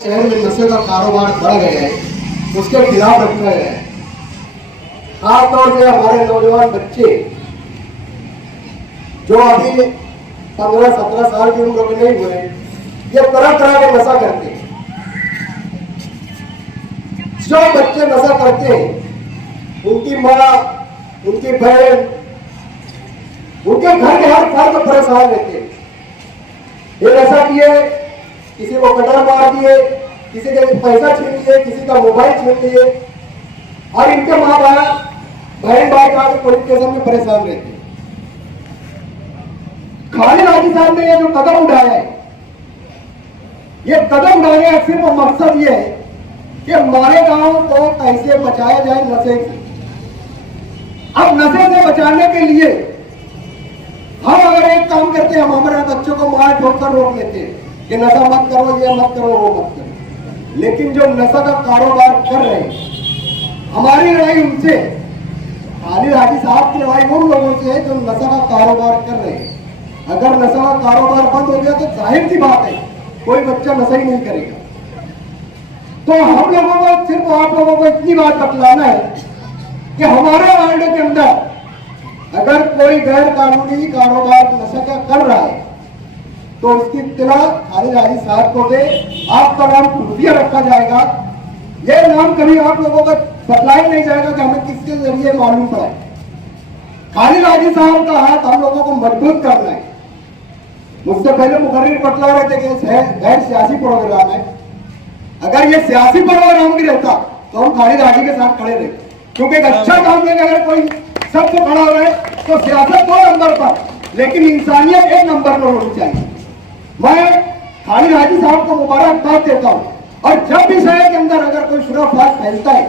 शहर में नशे का कारोबार बढ़ गया है, उसके खिलाफ रखा गया है। खासतौर से हमारे नौजवान बच्चे जो अभी 15-17 साल की उम्र के नहीं हुए, ये तरह तरह के नशा करते हैं। जो बच्चे नशा करते हैं, उनकी माँ, उनकी बहन, उनके घर के हर फर्द परेशान रहते हैं। ये नशा किए, किसी को कटर मार दिए, किसी के पैसा छीन लिए, किसी का मोबाइल छीन लिए, और इनके माँ बाप बहन भाई का पुलिस स्टेशन में परेशान रहते हैं। खालिद हाजी साहब ने ये जो कदम उठाया है, ये कदम उठाने का सिर्फ मकसद ये है कि हमारे गांव को कैसे बचाया जाए नशे से। अब नशे से बचाने के लिए हम अगर एक काम करते हैं, हम हमारे बच्चों को मार ठोक कर रोक लेते हैं कि नशा मत करो, ये मत करो, वो मत करो। लेकिन जो नशा का कारोबार कर रहे हैं, हमारी लड़ाई उनसे, खालिद हाजी साहब की लड़ाई उन लोगों से है जो नशा का कारोबार कर रहे हैं। अगर नशा का कारोबार बंद हो गया तो जाहिर सी बात है कोई बच्चा नशा ही नहीं करेगा। तो हम लोगों को सिर्फ आप लोगों को इतनी बात बतलाना है कि हमारे वार्ड के अंदर अगर कोई गैर कानूनी कारोबार नशा का कर रहा है तो उसकी इत्तला खालिद हाजी साहब को दे, आपका नाम खुफिया रखा जाएगा। यह नाम कभी आप लोगों को बतलाया नहीं जाएगा कि हमें किसके जरिए मालूम पड़ा है। खालिद हाजी साहब का हाथ हम लोगों को मजबूत करना है। मुझसे पहले मुकर्रिर बतला रहे थे कि गैर सियासी प्रोग्राम है। अगर ये सियासी प्रोग्राम भी रहता तो हम खालिद हाजी के साथ खड़े रहते, क्योंकि एक अच्छा काम लेकर अगर कोई सबसे खड़ा हो रहा है तो सियासत 2 नंबर पर, लेकिन इंसानियत 1 नंबर पर होनी चाहिए। मैं खालिद हाजी साहब को मुबारकबाद देता हूँ। और जब भी शहर के अंदर अगर कोई शुराफात फैलता है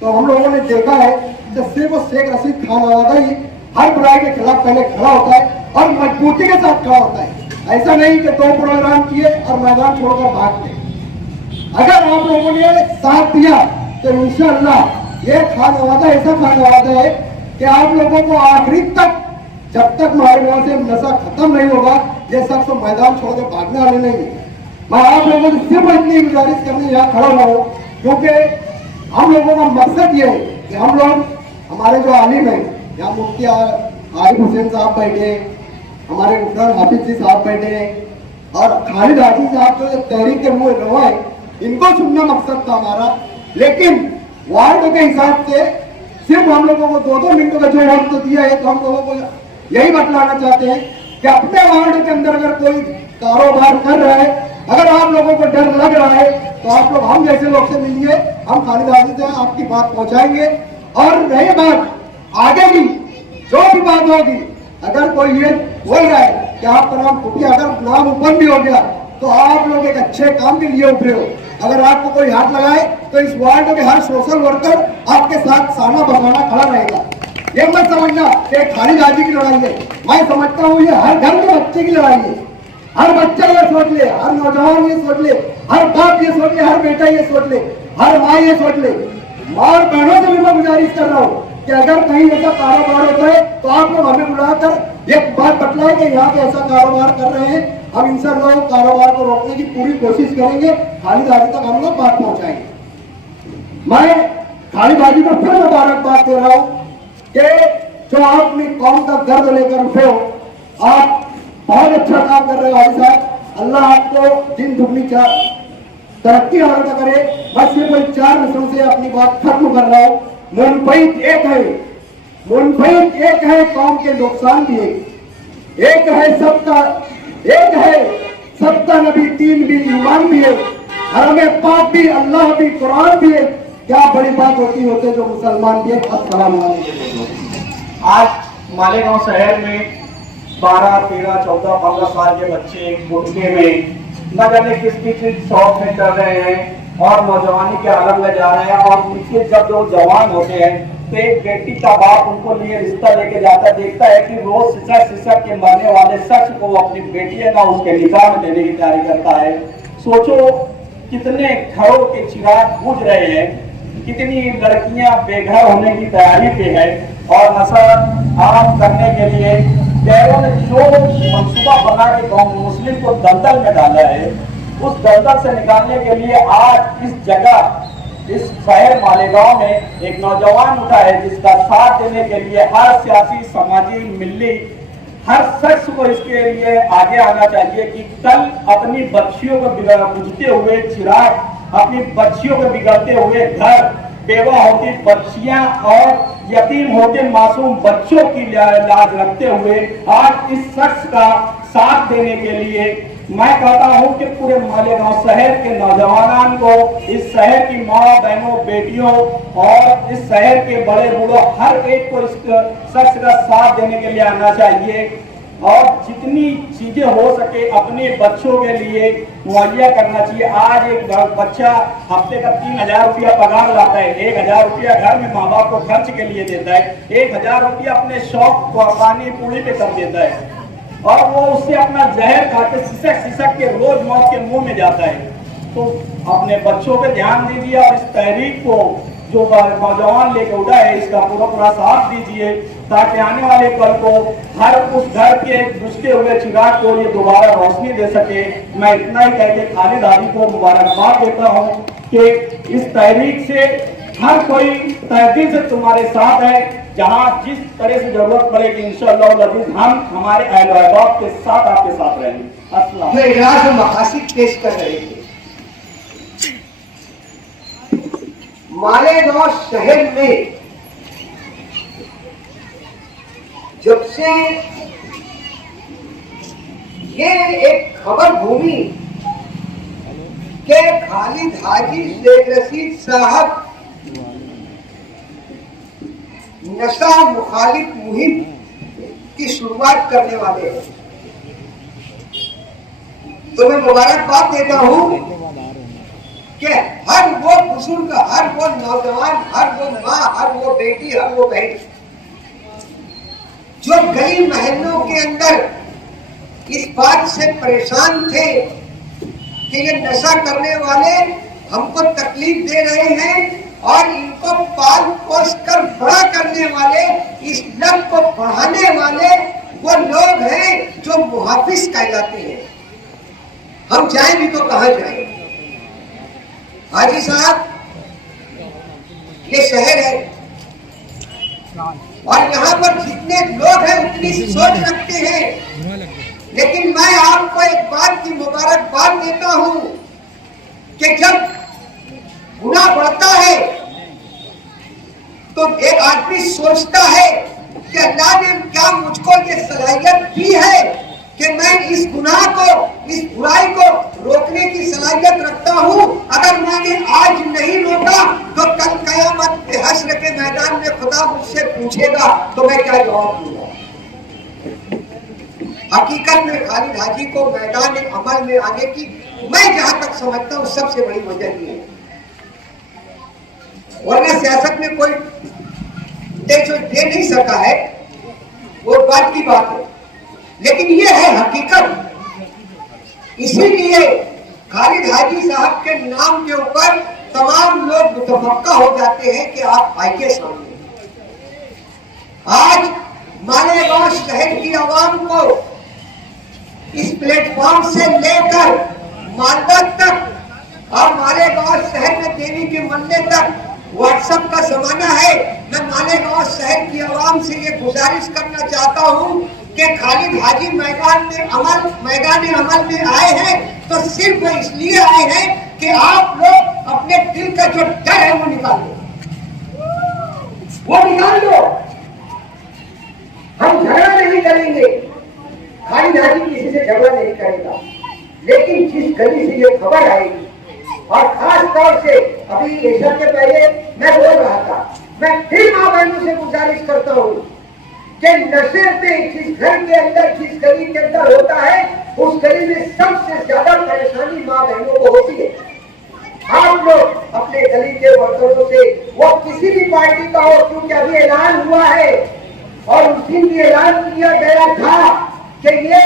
तो हम लोगों ने देखा है कि सिर्फ शेख रशीद खान आवादा ही हर बुराई के खिलाफ पहले खड़ा होता है और मजबूती के साथ खड़ा होता है। ऐसा नहीं कि 2 प्रोग्राम किए और मैदान छोड़कर भागते। अगर आप लोगों ने साथ दिया तो इंशाअल्लाह ये खान आवादा ऐसा खान आवादा है कि आप लोगों को आखिरी तक, जब तक हमारे वहां से नशा खत्म नहीं होगा, ये शख्स तो मैदान छोड़ के भागने वाले नहीं है। मैं आप लोगों से सिर्फ इतनी गुजारिश करने यहाँ खड़ा हुआ हूँ क्योंकि हम लोगों का मकसद ये है कि हम लोग, हमारे जो आलिम है, यहाँ मुफ्ती आरिफ हुसैन साहब बैठे, हमारे गुफरान हाफिज जी साहब बैठे और खालिद हाजी साहब जो तहरीक के मुँह रवा है, इनको सुनना मकसद था हमारा। लेकिन वार्ड के हिसाब से सिर्फ हम लोगों को 2-2 मिनटों का जो वक्त दिया है, तो हम लोगों को यही बतलाना चाहते हैं कि अपने वार्ड के अंदर अगर कोई कारोबार कर रहा है, अगर आप लोगों को डर लग रहा है तो आप लोग हम जैसे लोग से मिलिए, हम खालिद हाजी से आपकी बात पहुंचाएंगे। और रही बात आगे की जो भी बात होगी, अगर कोई ये बोल रहा है कि आपका नाम खुफिया, अगर नाम ओपन भी हो गया तो आप लोग एक अच्छे काम के लिए उभरे हो। अगर आपको कोई हाथ लगाए तो इस वार्ड के हर सोशल वर्कर आपके साथ साना बसाना खड़ा रहेगा। ये मत समझना कि खालिद हाजी की लड़ाई है, मैं समझता हूँ ये हर घर के बच्चे की लड़ाई है। हर बच्चा ये सोच ले, हर नौजवान ये सोच ले, हर बाप ये सोच ले, हर बेटा ये सोच ले, हर माँ ये सोच ले। माँ और बहनों से भी मैं गुजारिश कर रहा हूँ कि अगर कहीं ऐसा कारोबार होता है तो आप लोग हमें बुलाकर एक बात बतलाएं कि यहाँ पे ऐसा कारोबार कर रहे हैं। हम इंशाअल्लाह कारोबार को रोकने की पूरी कोशिश करेंगे, खालिद हाजी तक हम लोग बात पहुंचाएंगे। मैं खालिद हाजी को फिर मुबारकबाद दे रहा हूँ कि जो आप अपनी कौम का दर्द लेकर उठे हो, आप बहुत अच्छा काम कर रहे हो हाजी साहब। अल्लाह आपको दिन दुगनी तरक्की हासिल करे। बस ये कोई 4 मिनटों से अपनी बात खत्म कर रहा हूँ। मुनफिद एक है, मुनफिद एक है, कौम के नुकसान भी एक है, सबका एक है, सबका नबी 3 भी, ईमान भी है, हरम पाक भी, अल्लाह भी, कुरान भी है। क्या बड़ी बात होते जो मुसलमान भी है। अस्सलाम वालेकुम। आज मालेगांव शहर में 12, 13, 14, 15 साल के बच्चे गुटके में न जाने किस शौक में कर रहे हैं और नौजवानी के आलम में जा रहे हैं। और उनके जब जो जवान होते हैं तो एक बेटी का बाप उनको लिए रिश्ता लेके जाता, देखता है कि रोज सिसक के मरने वाले शख्स को वो अपनी बेटी है ना उसके निकाह में देने की तैयारी करता है। सोचो कितने घरों के चिराग बुझ रहे हैं, कितनी लड़कियां बेघर होने की तैयारी पे है और नशा आराम करने के लिए गैरों ने जो मंसूबा बना के मुस्लिम को दलदल में डाला है उस दलदल से निकालने के लिए आज इस जगह इस शहर मालेगांव में एक नौजवान उठा है, जिसका साथ देने के लिए हर सियासी, समाजी, मिली हर शख्स को इसके लिए आगे आना चाहिए कि कल अपनी बच्चियों को बुझते हुए चिराग, अपनी बच्चियों को बिगड़ते हुए घर, बेवा होती बच्चियां और यतीम होते मासूम बच्चों की लाज रखते हुए आज इस शख्स का साथ देने के लिए मैं कहता हूं कि पूरे मालेगांव शहर के नौजवानों को, इस शहर की माँ बहनों, बेटियों और इस शहर के बड़े बूढ़ों हर एक को इस शख्स का साथ देने के लिए आना चाहिए और जितनी चीजें हो सके अपने बच्चों के लिए मुहैया करना चाहिए। आज एक बच्चा हफ्ते का 3,000 रुपया पगार लाता है, 1,000 रुपया घर में माँ बाप को खर्च के लिए देता है, 1,000 रुपया अपने शौक को पानी पूरी पे कर देता है और वो उससे अपना जहर खा के सिसक के रोज मौत के मुंह में जाता है। तो अपने बच्चों पे ध्यान दीजिए और इस तहरीक को जो नौजवान लेके उठा है इसका पूरा साथ दीजिए ताकि आने वाले कल को हर उस घर के बुझते हुए चिराग को ये दोबारा रोशनी दे सके। मैं इतना ही कह के खालिद हाजी को मुबारकबाद देता हूँ कि इस तहरीक से हर कोई तहरीक से तुम्हारे साथ है। जहाँ जिस तरह से जरूरत पड़ेगी इंशाअल्लाह हम हमारे अहल व अहबाब के साथ आपके साथ रहेंगे। अस्सलाम। जो इलाज और मकासिद पेश कर रहे थे, मालेगांव शहर में जब से ये एक खबर घूमी कि खालिद हाजी शेख रशीद साहब नशा मुखालिफ मुहिम की शुरुआत करने वाले हैं, तो मैं मुबारकबाद देता हूं कि हर वो बुजुर्ग, हर वो नौजवान, हर वो माँ, हर वो बेटी, हर वो बहन जो गली महल्लों के अंदर इस बात से परेशान थे कि ये नशा करने वाले हमको तकलीफ दे रहे हैं और इनको पाल पोस कर बड़ा करने वाले, इस लत को बढ़ाने वाले वो लोग हैं जो मुहाफिज कहलाते हैं। हम जाए भी तो कहां जाए? हाजी साहब, ये शहर है और यहाँ पर जितने लोग हैं उतनी सोच रखते हैं, लेकिन मैं आपको एक बात की मुबारकबाद देता हूं कि जब गुनाह बढ़ता है तो एक आदमी सोचता है कि अल्लाह ने क्या मुझको ये सलाहियत दी है कि मैं इस गुनाह को, इस बुराई को रोकने की सलाहियत रखता हूँ। अगर मैंने आज नहीं रोका तो कल कयामत के हश्र के मैदान में खुदा मुझसे पूछेगा तो मैं क्या जवाब दूंगा। हकीकत में खालिद हाजी को मैदान अमल में आने की मैं जहां तक समझता हूँ सबसे बड़ी वजह ये है, वरना सियासत में कोई जो दे नहीं सका है वो बात की बात है, लेकिन ये है हकीकत। इसीलिए खालिद हाजी साहब के नाम के ऊपर तमाम लोग मुतफक्का हो जाते हैं कि आप आइए सामने। आज मालेगांव शहर की आवाम को इस प्लेटफॉर्म से लेकर मालदा तक और मालेगांव शहर में देवी के मल्ले तक व्हाट्सएप का जमाना है। मैं मालेगांव शहर की आवाम से ये गुजारिश करना चाहता हूँ कि खालिद हाजी मैदान अमल में आए हैं तो सिर्फ इसलिए आए हैं कि आप लोग अपने दिल का जो डर है वो निकाल लो, वो निकाल लो। हम झगड़ा नहीं करेंगे, खालिद हाजी किसी से झगड़ा नहीं करेगा, लेकिन जिस गली से ये खबर आएगी और खास तौर से अभी ऐसा के पहले मैं बोल रहा था, मैं फिर माँ बहनों से गुजारिश करता हूँ कि नशे से जिस घर के अंदर, जिस गली के अंदर होता है, उस गली में सबसे ज्यादा परेशानी माँ बहनों को होती है। आप लोग अपने गली के वर्करों से, वो किसी भी पार्टी का हो, क्योंकि अभी ऐलान हुआ है और उस दिन भी ऐलान किया गया था कि ये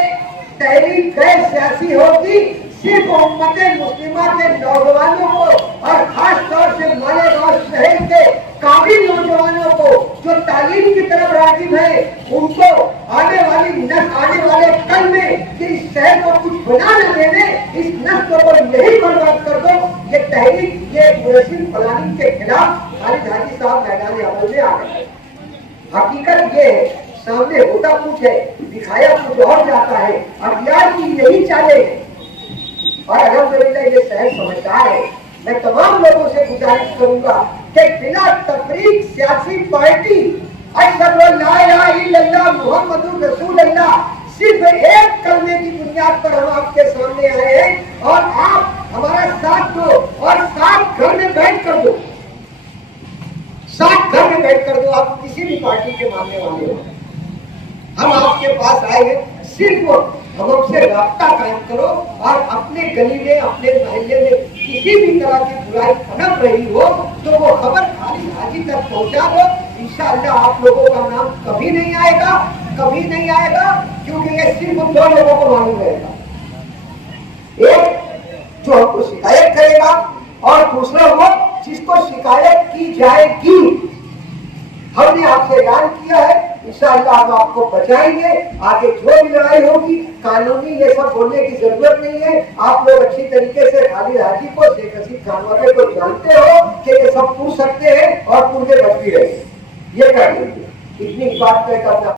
तहरीक गैर सियासी होगी, सिर्फ उम्मत मुस्लिमा के नौजवानों को और खास तौर से मालेगांव शहर के काबिल नौजवानों को जो तालीम की तरफ राग़िब है, उनको आने वाले कल में कि इस शहर को कुछ बना न देने, इस नस्ल को डायरेक्ट ये मुनसिब प्लानिंग के खिलाफ खालिद हाजी साहब मैदान अमल में आ गए। हकीकत ये है, सामने होता कुछ है, दिखाया कुछ और जाता है, अखियार की यही चाले है। और अल्हम्दुलिल्लाह ये शहर समझदार है। मैं तमाम लोगों से गुजारिश करूंगा कि बिना तफरीक सियासी पार्टी अशहदु अल्ला इलाहा इल्लल्लाह मुहम्मदुर रसूलुल्लाह सिर्फ एक करने की बुनियाद पर हम आपके सामने आए हैं और आप हमारा साथ दो और साथ घर में बैठ कर दो, साथ घर में बैठ कर दो। आप किसी भी पार्टी के मानने वाले हो, हम आपके पास आए हैं, सिर्फ हम हमसे रास्ता कायम करो और अपने गली में अपने मोहल्ले में किसी भी तरह की बुराई पनप रही हो तो वो खबर खालिद हाजी तक पहुंचा दो। इंशाअल्लाह आप लोगों का नाम कभी नहीं आएगा, कभी नहीं आएगा, क्योंकि ये सिर्फ दो लोगों को मालूम रहेगा, एक जो हमको शिकायत करेगा और दूसरा वो जिसको शिकायत की जाएगी। हमने आपसे ऐलान किया है, इंशाअल्लाह हम आपको बचाएंगे। आगे जो भी लड़ाई होगी कानूनी ये सब बोलने की जरूरत नहीं है। आप लोग अच्छी तरीके से खालिद हाजी को, शेख हसीन खानवाले को जानते हो कि ये सब पूछ सकते हैं और पूछे बच भी रहे, ये कर लीजिए। इतनी बात तय करना।